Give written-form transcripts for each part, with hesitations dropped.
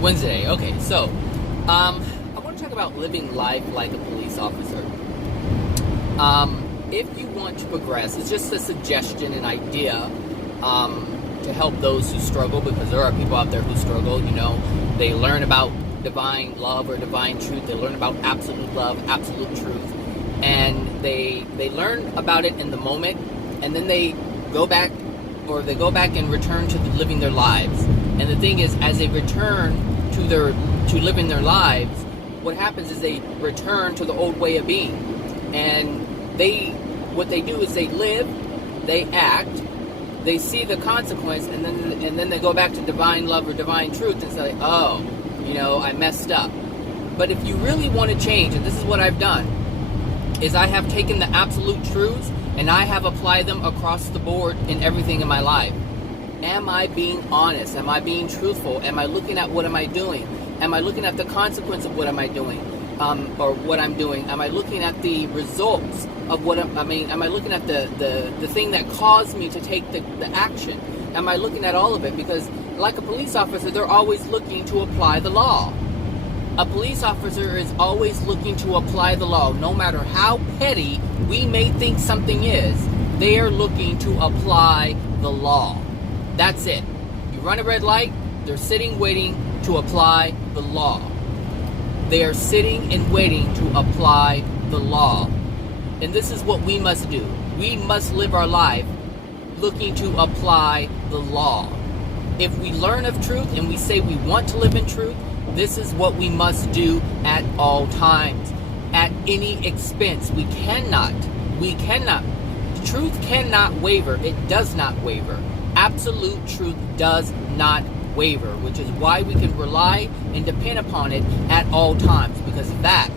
Wednesday. Okay, so I want to talk about living life like a police officer. If you want to progress, it's just a suggestion, an idea to help those who struggle, because there are people out there who struggle. You know, they learn about divine love or divine truth. They learn about absolute love, absolute truth, and they learn about it in the moment, and then they go back and return to living their lives. And the thing is, as they return to living their lives, what happens is they return to the old way of being. And what they do is they live, they act, they see the consequence, and then they go back to divine love or divine truth and say, oh, you know, I messed up. But if you really want to change, and this is what I've done, is I have taken the absolute truths and I have applied them across the board in everything in my life. Am I being honest? Am I being truthful? Am I looking at what am I doing? Am I looking at the consequence of what am I doing? Or what I'm doing? Am I looking at the results of what am I looking at the thing that caused me to take the action? Am I looking at all of it? Because like a police officer, they're always looking to apply the law. A police officer is always looking to apply the law. No matter how petty we may think something is, they are looking to apply the law. That's it. You run a red light, they're sitting waiting to apply the law. They are sitting and waiting to apply the law. And this is what we must do. We must live our life looking to apply the law. If we learn of truth and we say we want to live in truth, this is what we must do at all times, at any expense. We cannot. Truth cannot waver. It does not waver. Absolute truth does not waver, which is why we can rely and depend upon it at all times, because that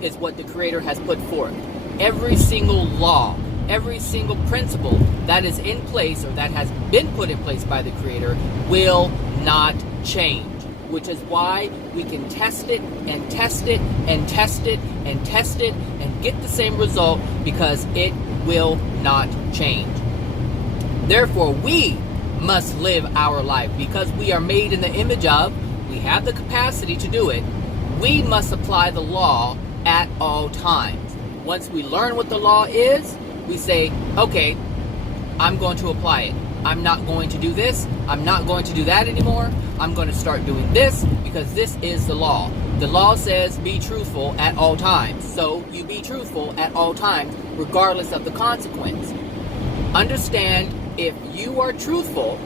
is what the Creator has put forth. Every single law, every single principle that is in place or that has been put in place by the Creator will not change, which is why we can test it and test it and test it and test it and get the same result, because it will not change. Therefore, we must live our life because we are made in the image of, we have the capacity to do it. We must apply the law at all times. Once we learn what the law is, we say, okay, I'm going to apply it. I'm not going to do this. I'm not going to do that anymore. I'm going to start doing this because this is the law. The law says be truthful at all times. So you be truthful at all times, regardless of the consequence. Understand, if you are truthful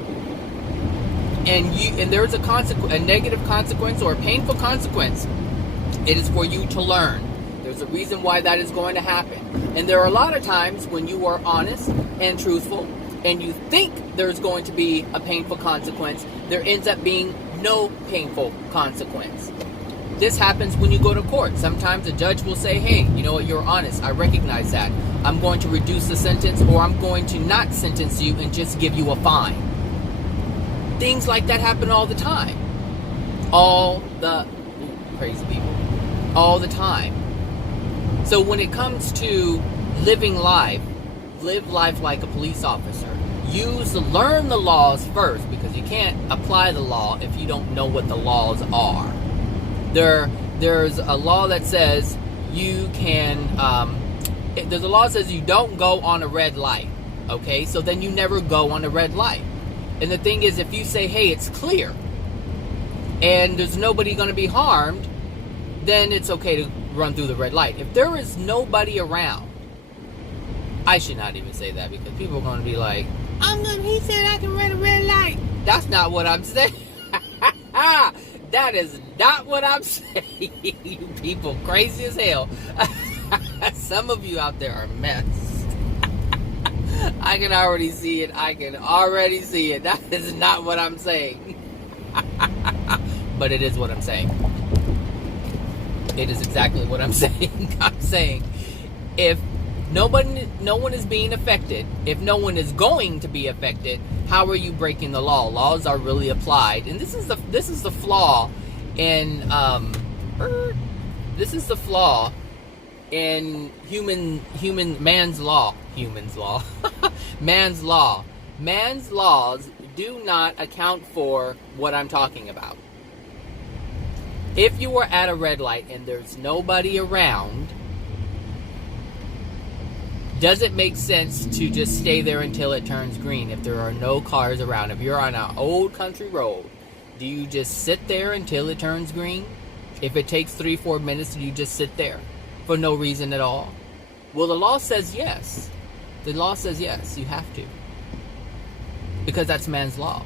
and there's a negative consequence or a painful consequence, it is for you to learn. There's a reason why that is going to happen. And there are a lot of times when you are honest and truthful and you think there's going to be a painful consequence, there ends up being no painful consequence. This happens when you go to court. Sometimes a judge will say, hey, you know what, you're honest. I recognize that. I'm going to reduce the sentence, or I'm going to not sentence you and just give you a fine. Things like that happen all the time. Crazy people. All the time. So when it comes to living life, live life like a police officer. Learn the laws first, because you can't apply the law if you don't know what the laws are. There's a law that says you can, there's a law that says you don't go on a red light. Okay, so then you never go on a red light. And the thing is, if you say, hey, it's clear and there's nobody going to be harmed, then it's okay to run through the red light. If there is nobody around, I should not even say that, because people are going to be like, he said I can run a red light. That's not what I'm saying. That is not what I'm saying. You people crazy as hell. Some of you out there are messed. I can already see it. That is not what I'm saying. But it is what I'm saying. It is exactly what I'm saying. I'm saying, if no one is being affected, if no one is going to be affected, how are you breaking the law? Laws are really applied, and this is the flaw in man's law. Man's laws do not account for what I'm talking about. If you were at a red light and there's nobody around, does it make sense to just stay there until it turns green if there are no cars around? If you're on an old country road, do you just sit there until it turns green? If it takes 3-4 minutes, do you just sit there for no reason at all? Well, the law says yes. The law says yes, you have to. Because that's man's law.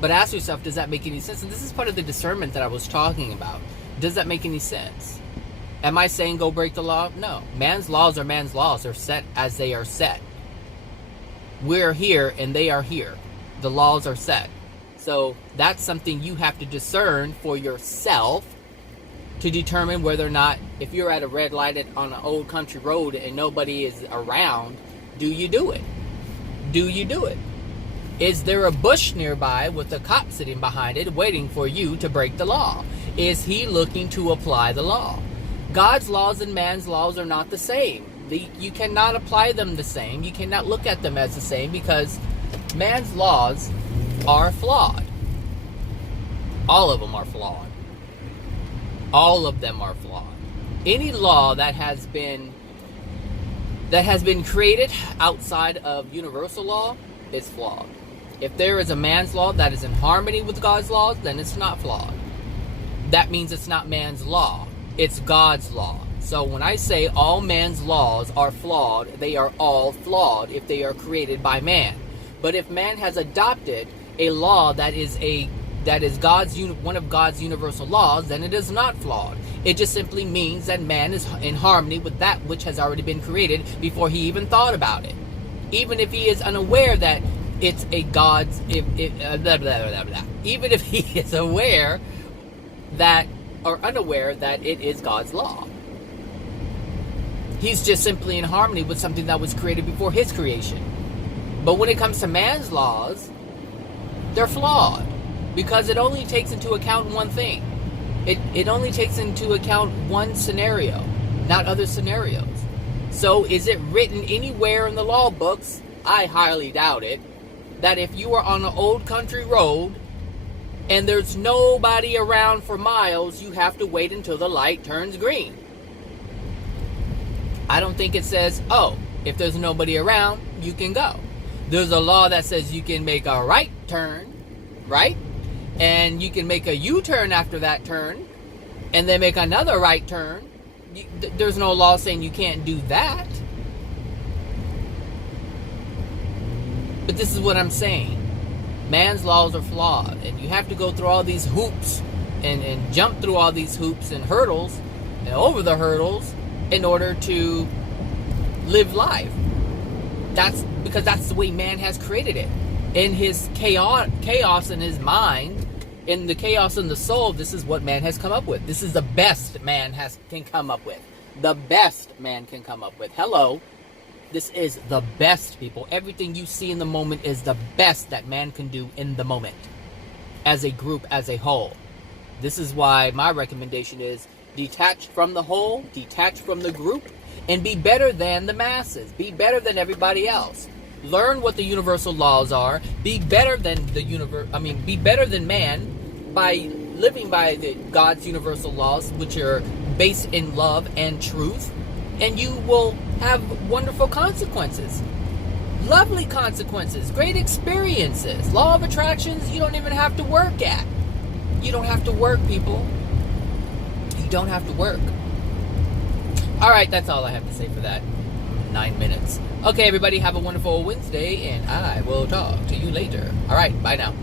But ask yourself, does that make any sense? And this is part of the discernment that I was talking about. Does that make any sense? Am I saying go break the law? No. Man's laws are man's laws. They're set as they are set. We're here and they are here. The laws are set. So that's something you have to discern for yourself to determine whether or not, if you're at a red light on an old country road and nobody is around, do you do it? Do you do it? Is there a bush nearby with a cop sitting behind it waiting for you to break the law? Is he looking to apply the law? God's laws and man's laws are not the same. You cannot apply them the same. You cannot look at them as the same because man's laws are flawed. All of them are flawed. All of them are flawed. Any law that has been created outside of universal law is flawed. If there is a man's law that is in harmony with God's laws, then it's not flawed. That means it's not man's law. It's God's law. So when I say all man's laws are flawed, they are all flawed if they are created by man. But if man has adopted a law that is one of God's universal laws, then it is not flawed. It just simply means that man is in harmony with that which has already been created before he even thought about it. Even if he is unaware that it's a God's, blah, blah, blah, blah. Even if he is aware that, or unaware that it is God's law. He's just simply in harmony with something that was created before his creation. But when it comes to man's laws, they're flawed because it only takes into account one thing. It only takes into account one scenario, not other scenarios. So is it written anywhere in the law books? I highly doubt it. That if you are on an old country road and there's nobody around for miles, you have to wait until the light turns green. I don't think it says, oh, if there's nobody around, you can go. There's a law that says you can make a right turn, right? And you can make a U-turn after that turn and then make another right turn. There's no law saying you can't do that. But this is what I'm saying. Man's laws are flawed, and you have to go through all these hoops and jump through all these hoops and hurdles and over the hurdles in order to live life. That's because that's the way man has created it. In his chaos in his mind, in the chaos in the soul, this is what man has come up with. This is the best man can come up with. The best man can come up with. Hello. This is the best, people. Everything you see in the moment is the best that man can do in the moment. As a group, as a whole. This is why my recommendation is detach from the whole, detach from the group, and be better than the masses. Be better than everybody else. Learn what the universal laws are. Be better than be better than man by living by God's universal laws, which are based in love and truth. And you will have wonderful consequences. Lovely consequences. Great experiences. Law of attractions you don't even have to work at. You don't have to work, people. You don't have to work. Alright, that's all I have to say for that. 9 minutes. Okay, everybody, have a wonderful Wednesday, and I will talk to you later. Alright, bye now.